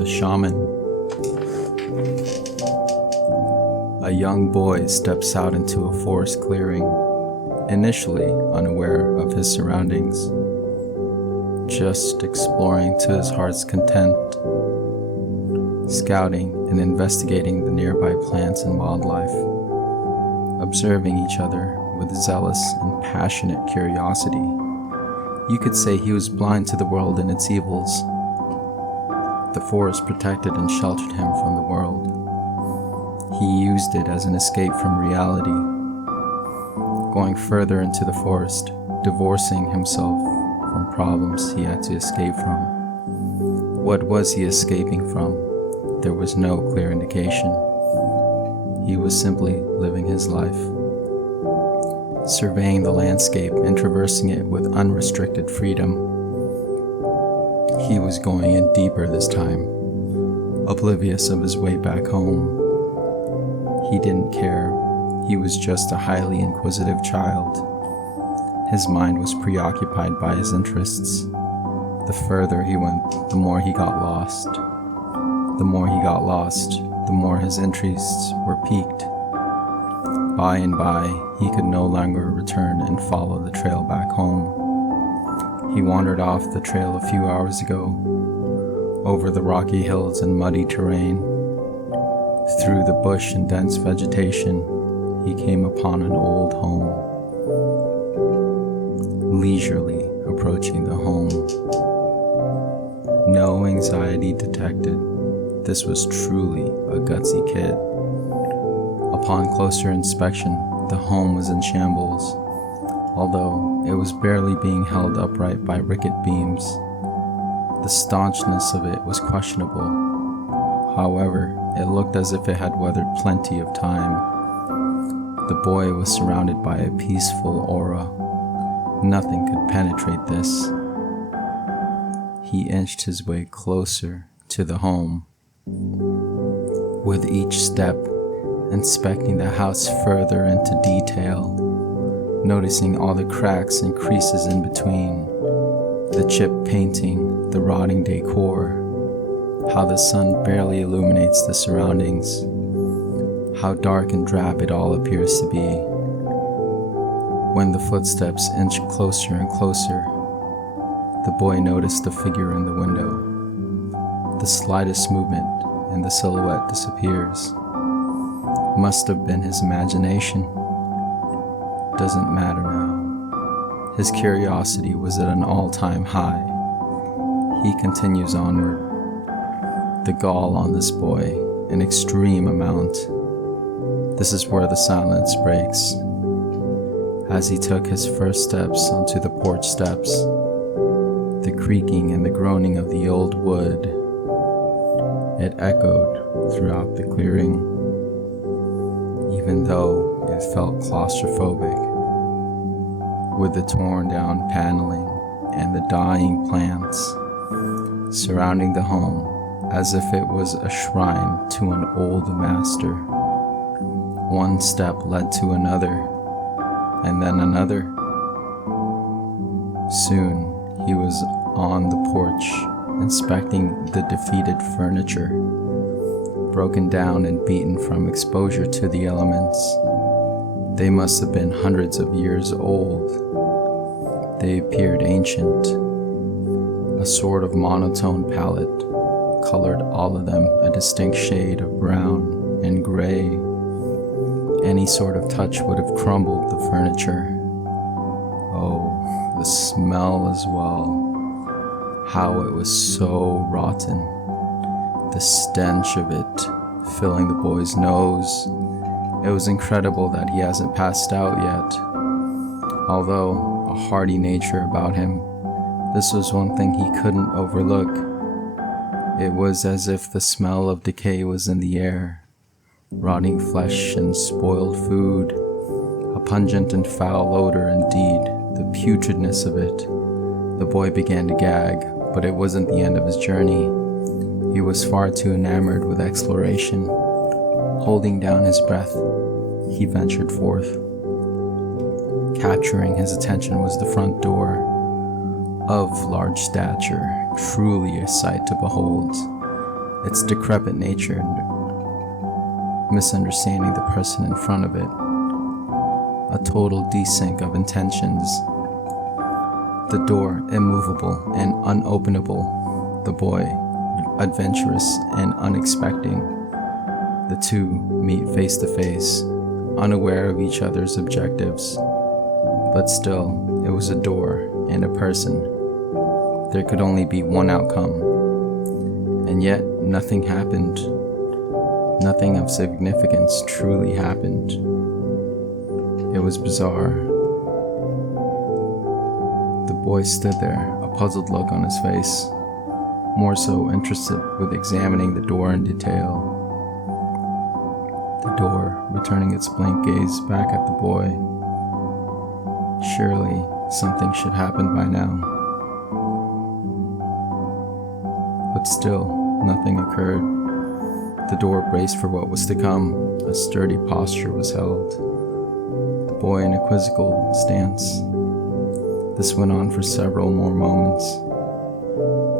The Shaman. A young boy steps out into a forest clearing, initially unaware of his surroundings, just exploring to his heart's content, scouting and investigating the nearby plants and wildlife, observing each other with zealous and passionate curiosity. You could say he was blind to the world and its evils. The forest protected and sheltered him from the world. He used it as an escape from reality, going further into the forest, divorcing himself from problems he had to escape from. What was he escaping from? There was no clear indication. He was simply living his life, surveying the landscape and traversing it with unrestricted freedom. He was going in deeper this time, oblivious of his way back home. He didn't care. He was just a highly inquisitive child. His mind was preoccupied by his interests. The further he went, the more he got lost. The more he got lost, the more his interests were piqued. By and by, he could no longer return and follow the trail back home. He wandered off the trail a few hours ago, over the rocky hills and muddy terrain. Through the bush and dense vegetation, he came upon an old home. Leisurely approaching the home. No anxiety detected. This was truly a gutsy kid. Upon closer inspection, the home was in shambles, although it was barely being held upright by rickety beams. The staunchness of it was questionable. However, it looked as if it had weathered plenty of time. The boy was surrounded by a peaceful aura. Nothing could penetrate this. He inched his way closer to the home. With each step, inspecting the house further into detail, noticing all the cracks and creases in between, the chipped painting, the rotting decor, how the sun barely illuminates the surroundings, how dark and drab it all appears to be. When the footsteps inched closer and closer, the boy noticed the figure in the window. The slightest movement and the silhouette disappears. Must have been his imagination. Doesn't matter now. His curiosity was at an all-time high. He continues onward. The gall on this boy, an extreme amount. This is where the silence breaks. As he took his first steps onto the porch steps, the creaking and the groaning of the old wood, it echoed throughout the clearing, even though it felt claustrophobic, with the torn down paneling and the dying plants surrounding the home as if it was a shrine to an old master. One step led to another, and then another. Soon he was on the porch, inspecting the defeated furniture, broken down and beaten from exposure to the elements. They must have been hundreds of years old. They appeared ancient. A sort of monotone palette colored all of them a distinct shade of brown and gray. Any sort of touch would have crumbled the furniture. Oh, the smell as well. How it was so rotten. The stench of it filling the boy's nose. It was incredible that he hasn't passed out yet. Although a hearty nature about him, this was one thing he couldn't overlook. It was as if the smell of decay was in the air. Rotting flesh and spoiled food. A pungent and foul odor indeed, the putridness of it. The boy began to gag, but it wasn't the end of his journey. He was far too enamored with exploration. Holding down his breath, he ventured forth. Capturing his attention was the front door, of large stature, truly a sight to behold. its decrepit nature, misunderstanding the person in front of it, a total desync of intentions. The door immovable and unopenable, the boy adventurous and unexpecting. The two meet face to face, unaware of each other's objectives, but still, it was a door and a person. There could only be one outcome, and yet nothing happened. Nothing of significance truly happened. It was bizarre. The boy stood there, a puzzled look on his face, more so interested with examining the door in detail. The door returning its blank gaze back at the boy. Surely something should happen by now. But still, nothing occurred. The door braced for what was to come. A sturdy posture was held. The boy in a quizzical stance. This went on for several more moments.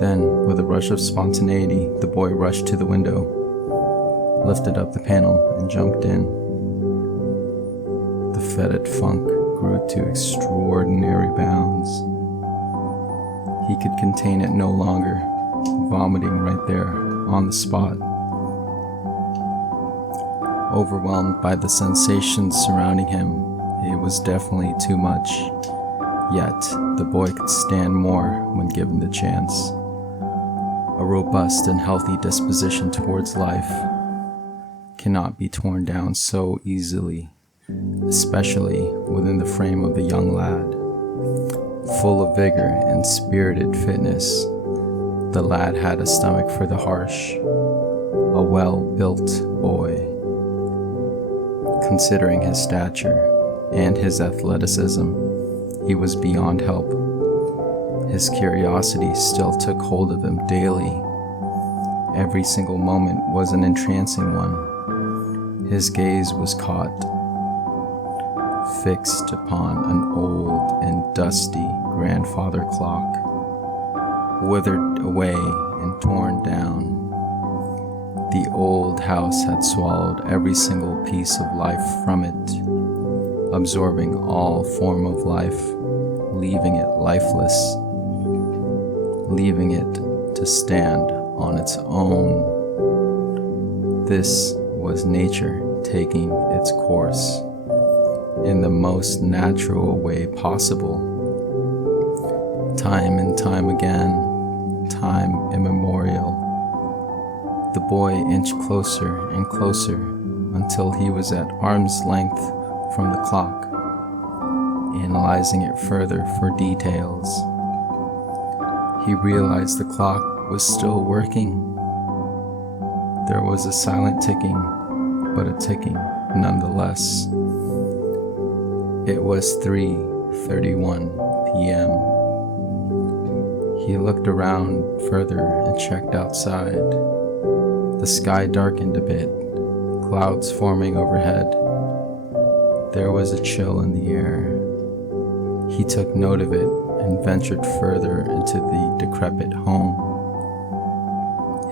Then, with a rush of spontaneity, the boy rushed to the window, lifted up the panel, and jumped in. The fetid funk grew to extraordinary bounds. He could contain it no longer, vomiting right there, on the spot. Overwhelmed by the sensations surrounding him, it was definitely too much. Yet, the boy could stand more when given the chance. A robust and healthy disposition towards life cannot be torn down so easily, especially within the frame of the young lad. Full of vigor and spirited fitness, the lad had a stomach for the harsh, a well-built boy. Considering his stature and his athleticism, he was beyond help. His curiosity still took hold of him daily. Every single moment was an entrancing one. His gaze was caught, fixed upon an old and dusty grandfather clock, withered away and torn down. The old house had swallowed every single piece of life from it, absorbing all form of life, leaving it lifeless, leaving it to stand on its own. This was nature taking its course in the most natural way possible. Time and time again, time immemorial, the boy inched closer and closer until he was at arm's length from the clock, analyzing it further for details. He realized the clock was still working. There was a silent ticking, but a ticking nonetheless. It was 3:31 p.m. He looked around further and checked outside. The sky darkened a bit, clouds forming overhead. There was a chill in the air. He took note of it and ventured further into the decrepit home.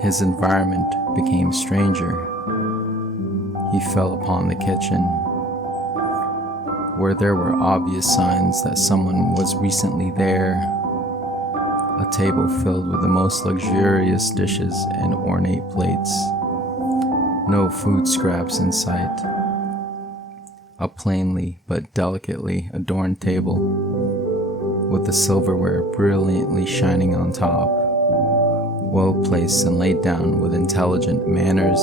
His environment became stranger. He fell upon the kitchen, where there were obvious signs that someone was recently there. A table filled with the most luxurious dishes and ornate plates. No food scraps in sight. A plainly but delicately adorned table, with the silverware brilliantly shining on top, well placed and laid down with intelligent manners.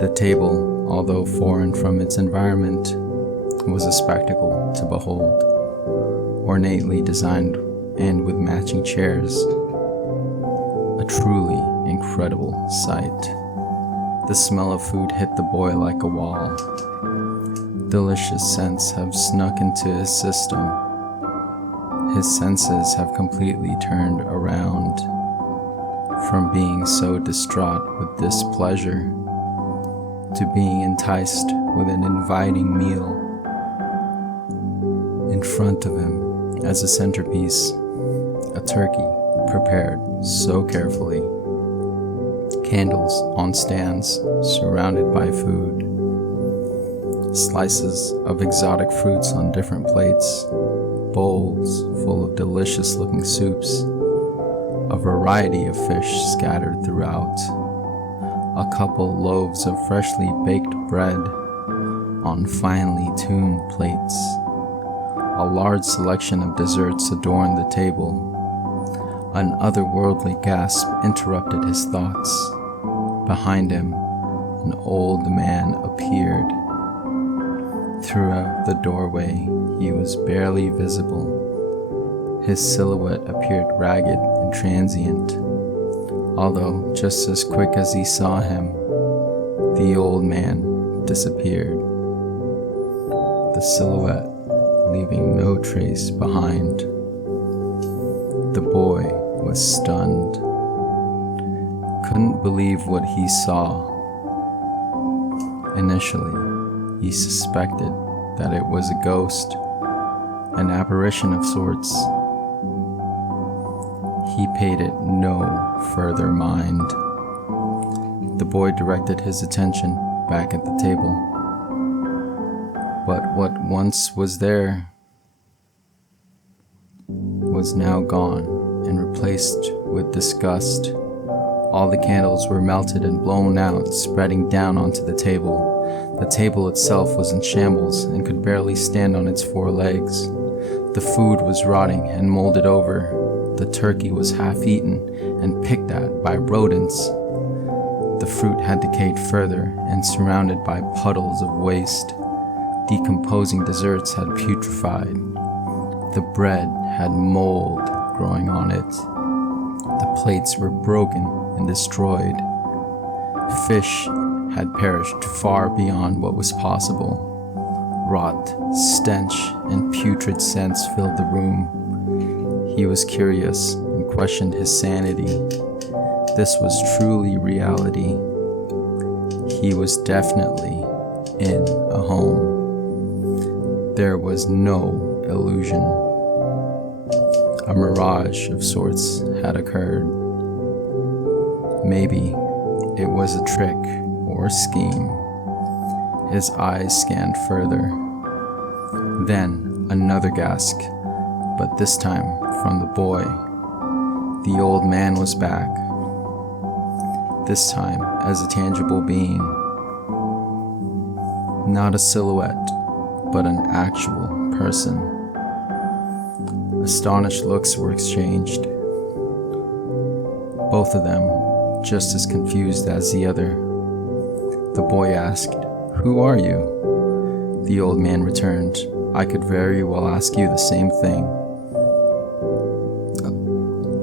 The table, although foreign from its environment, was a spectacle to behold, ornately designed and with matching chairs. A truly incredible sight. The smell of food hit the boy like a wall. Delicious scents have snuck into his system. His senses have completely turned around from being so distraught with displeasure to being enticed with an inviting meal. In front of him, as a centerpiece, a turkey prepared so carefully. Candles on stands, surrounded by food. Slices of exotic fruits on different plates. Bowls full of delicious-looking soups. A variety of fish scattered throughout. A couple loaves of freshly baked bread on finely tuned plates. A large selection of desserts adorned the table. An otherworldly gasp interrupted his thoughts. Behind him, an old man appeared. Throughout the doorway, he was barely visible. His silhouette appeared ragged and transient. Although, just as quick as he saw him, the old man disappeared. The silhouette leaving no trace behind. The boy was stunned. Couldn't believe what he saw. Initially, he suspected that it was a ghost, an apparition of sorts. He paid it no further mind. The boy directed his attention back at the table. But what once was there was now gone and replaced with disgust. All the candles were melted and blown out, spreading down onto the table. The table itself was in shambles and could barely stand on its four legs. The food was rotting and molded over. The turkey was half-eaten and picked at by rodents. The fruit had decayed further and surrounded by puddles of waste. Decomposing desserts had putrefied. The bread had mold growing on it. The plates were broken and destroyed. Fish had perished far beyond what was possible. Rot, stench, and putrid scents filled the room. He was curious and questioned his sanity. This was truly reality. He was definitely in a home. There was no illusion. A mirage of sorts had occurred. Maybe it was a trick or scheme. His eyes scanned further. Then another gasp, but this time from the boy. The old man was back, this time as a tangible being. Not a silhouette, but an actual person. Astonished looks were exchanged. Both of them just as confused as the other. The boy asked, "Who are you?" The old man returned, "I could very well ask you the same thing."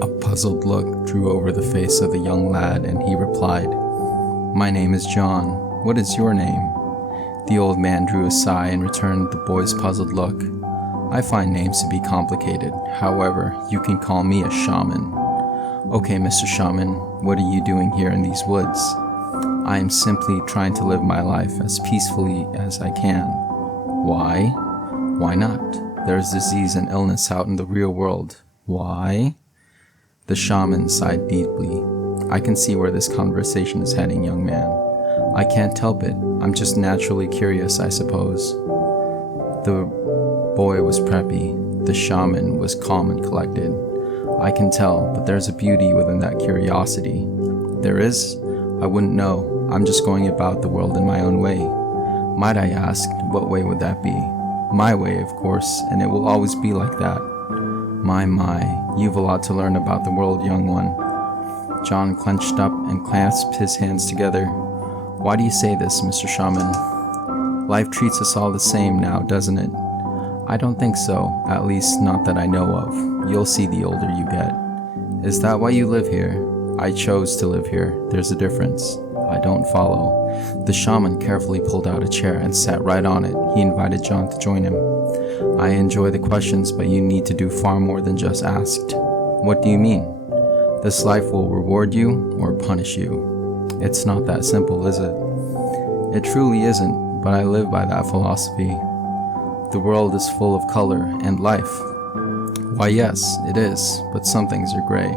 A puzzled look drew over the face of the young lad, and he replied, "My name is John. What is your name?" The old man drew a sigh and returned the boy's puzzled look. "I find names to be complicated. However, you can call me a shaman." "Okay, Mr. Shaman, what are you doing here in these woods?" "I am simply trying to live my life as peacefully as I can." "Why?" "Why not? There's disease and illness out in the real world." "Why?" The shaman sighed deeply. "I can see where this conversation is heading, young man. I can't help it. I'm just naturally curious, I suppose." The boy was preppy. The shaman was calm and collected. "I can tell, but there's a beauty within that curiosity." "There is? I wouldn't know. I'm just going about the world in my own way." "Might I ask, what way would that be?" "My way, of course, and it will always be like that." My, you've a lot to learn about the world, young one." John clenched up and clasped his hands together. "Why do you say this, Mr. Shaman? Life treats us all the same now, doesn't it?" "I don't think so, at least not that I know of. You'll see the older you get." "Is that why you live here?" "I chose to live here. There's a difference." "I don't follow." The shaman carefully pulled out a chair and sat right on it. He invited John to join him. "I enjoy the questions, but you need to do far more than just ask." "What do you mean?" "This life will reward you or punish you." "It's not that simple, is it?" "It truly isn't, but I live by that philosophy. The world is full of color and life." "Why, yes, it is, but some things are gray."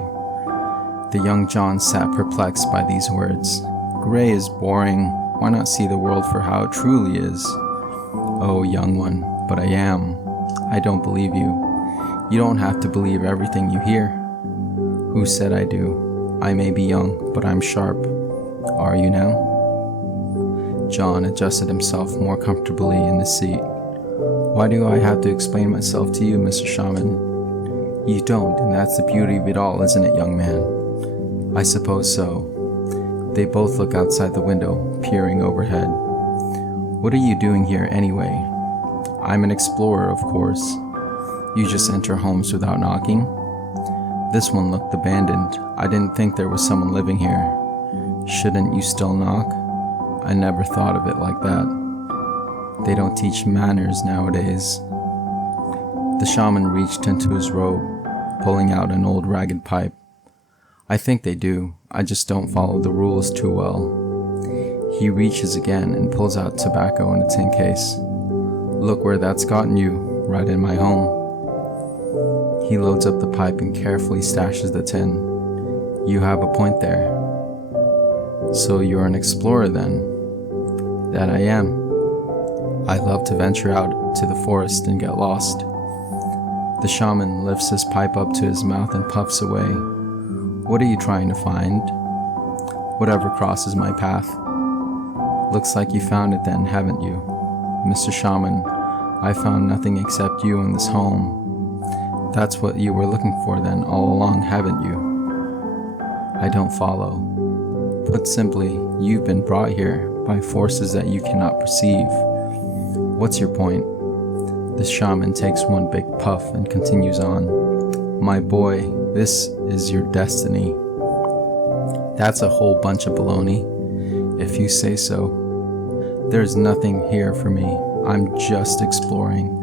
The young John sat perplexed by these words. Gray is boring. Why not see the world for how it truly is? Oh, young one, but I am. I don't believe you. You don't have to believe everything you hear. Who said I do? I may be young, but I'm sharp. Are you now? John adjusted himself more comfortably in the seat. Why do I have to explain myself to you, Mr. Shaman? You don't, and that's the beauty of it all, isn't it, young man? I suppose so. They both look outside the window, peering overhead. What are you doing here, anyway? I'm an explorer, of course. You just enter homes without knocking? This one looked abandoned. I didn't think there was someone living here. Shouldn't you still knock? I never thought of it like that. They don't teach manners nowadays. The shaman reached into his robe, pulling out an old ragged pipe. I think they do. I just don't follow the rules too well. He reaches again and pulls out tobacco in a tin case. Look where that's gotten you, right in my home. He loads up the pipe and carefully stashes the tin. You have a point there. So you're an explorer then? That I am. I love to venture out to the forest and get lost. The shaman lifts his pipe up to his mouth and puffs away. What are you trying to find? Whatever crosses my path. Looks like you found it then, haven't you? Mr. Shaman, I found nothing except you in this home. That's what you were looking for then all along, haven't you? I don't follow. Put simply, you've been brought here by forces that you cannot perceive. What's your point? The shaman takes one big puff and continues on. My boy, this is your destiny. That's a whole bunch of baloney, if you say so. There's nothing here for me. I'm just exploring.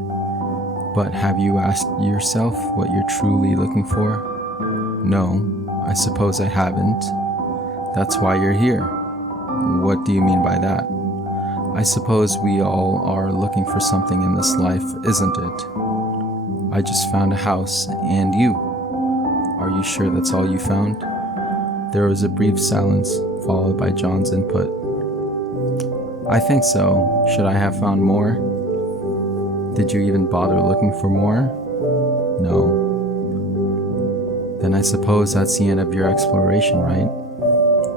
But have you asked yourself what you're truly looking for? No, I suppose I haven't. That's why you're here. What do you mean by that? I suppose we all are looking for something in this life, isn't it? I just found a house, and you. Are you sure that's all you found? There was a brief silence, followed by John's input. I think so. Should I have found more? Did you even bother looking for more? No. Then I suppose that's the end of your exploration, right?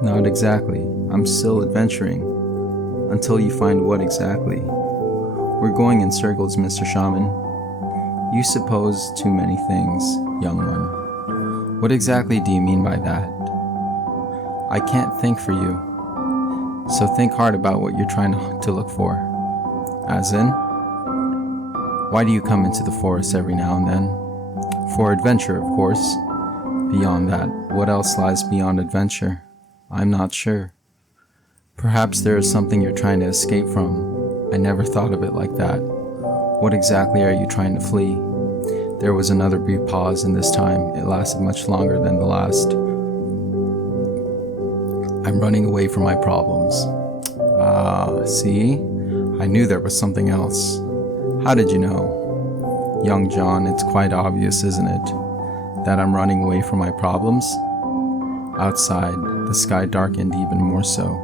Not exactly. I'm still adventuring. Until you find what exactly? We're going in circles, Mr. Shaman. You suppose too many things, young one. What exactly do you mean by that? I can't think for you. So think hard about what you're trying to look for. As in? Why do you come into the forest every now and then? For adventure, of course. Beyond that, what else lies beyond adventure? I'm not sure. Perhaps there is something you're trying to escape from. I never thought of it like that. What exactly are you trying to flee? There was another brief pause, and this time it lasted much longer than the last. I'm running away from my problems. See? I knew there was something else. How did you know? Young John, it's quite obvious, isn't it? That I'm running away from my problems? Outside, the sky darkened even more so.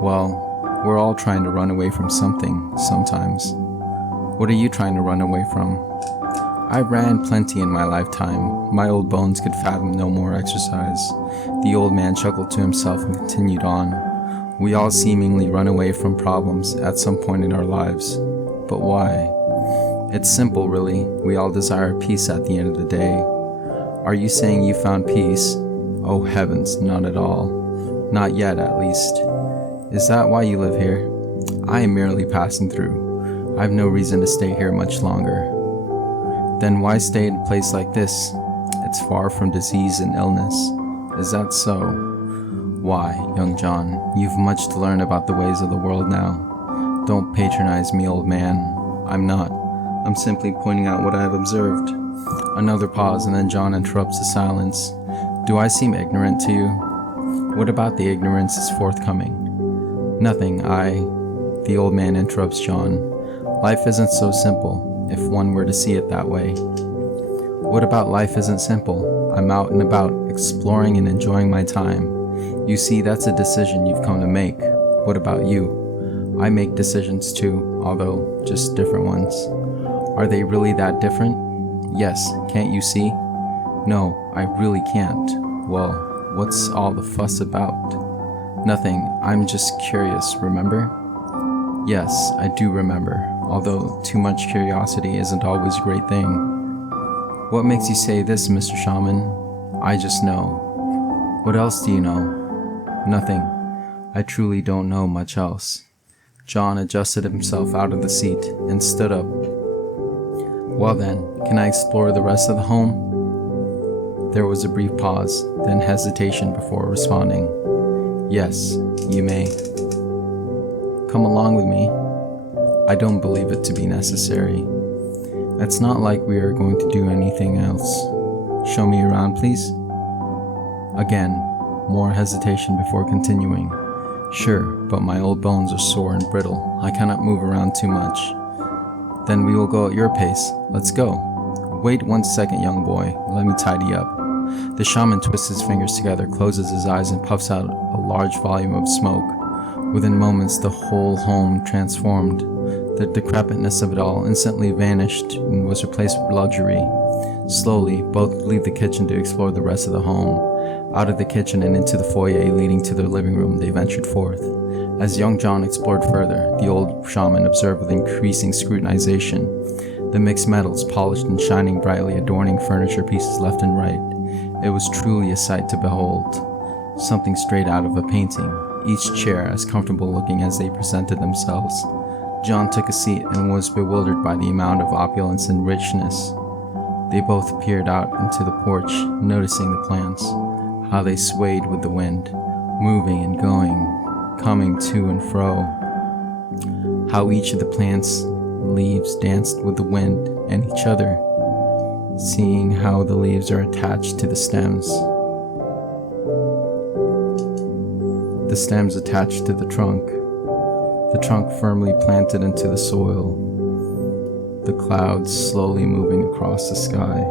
Well, we're all trying to run away from something, sometimes. What are you trying to run away from? I ran plenty in my lifetime. My old bones could fathom no more exercise. The old man chuckled to himself and continued on. We all seemingly run away from problems at some point in our lives. But why? It's simple, really. We all desire peace at the end of the day. Are you saying you found peace? Oh heavens, not at all. Not yet, at least. Is that why you live here? I am merely passing through. I've no reason to stay here much longer. Then why stay in a place like this? It's far from disease and illness. Is that so? Why, young John, you've much to learn about the ways of the world now. Don't patronize me, old man. I'm not. I'm simply pointing out what I have observed. Another pause, and then John interrupts the silence. Do I seem ignorant to you? What about the ignorance is forthcoming? Nothing, The old man interrupts John. Life isn't so simple, if one were to see it that way. What about life isn't simple? I'm out and about, exploring and enjoying my time. You see, that's a decision you've come to make. What about you? I make decisions too, although just different ones. Are they really that different? Yes, can't you see? No, I really can't. Well, what's all the fuss about? Nothing, I'm just curious, remember? Yes, I do remember, although too much curiosity isn't always a great thing. What makes you say this, Mr. Shaman? I just know. What else do you know? Nothing. I truly don't know much else. John adjusted himself out of the seat and stood up. Well then, can I explore the rest of the home? There was a brief pause, then hesitation before responding. Yes, you may. Come along with me. I don't believe it to be necessary. It's not like we are going to do anything else. Show me around, please. Again, more hesitation before continuing. Sure, but my old bones are sore and brittle. I cannot move around too much. Then we will go at your pace. Let's go. Wait 1 second, young boy. Let me tidy up. The shaman twists his fingers together, closes his eyes, and puffs out a large volume of smoke. Within moments, the whole home transformed. The decrepitness of it all instantly vanished and was replaced with luxury. Slowly, both leave the kitchen to explore the rest of the home. Out of the kitchen and into the foyer leading to their living room, they ventured forth. As young John explored further, the old shaman observed with increasing scrutinization the mixed metals, polished and shining brightly, adorning furniture pieces left and right. It was truly a sight to behold, something straight out of a painting, each chair as comfortable looking as they presented themselves. John took a seat and was bewildered by the amount of opulence and richness. They both peered out into the porch, noticing the plants, how they swayed with the wind, moving and going, coming to and fro, how each of the plants' leaves danced with the wind and each other, seeing how the leaves are attached to the stems attached to the trunk firmly planted into the soil, the clouds slowly moving across the sky.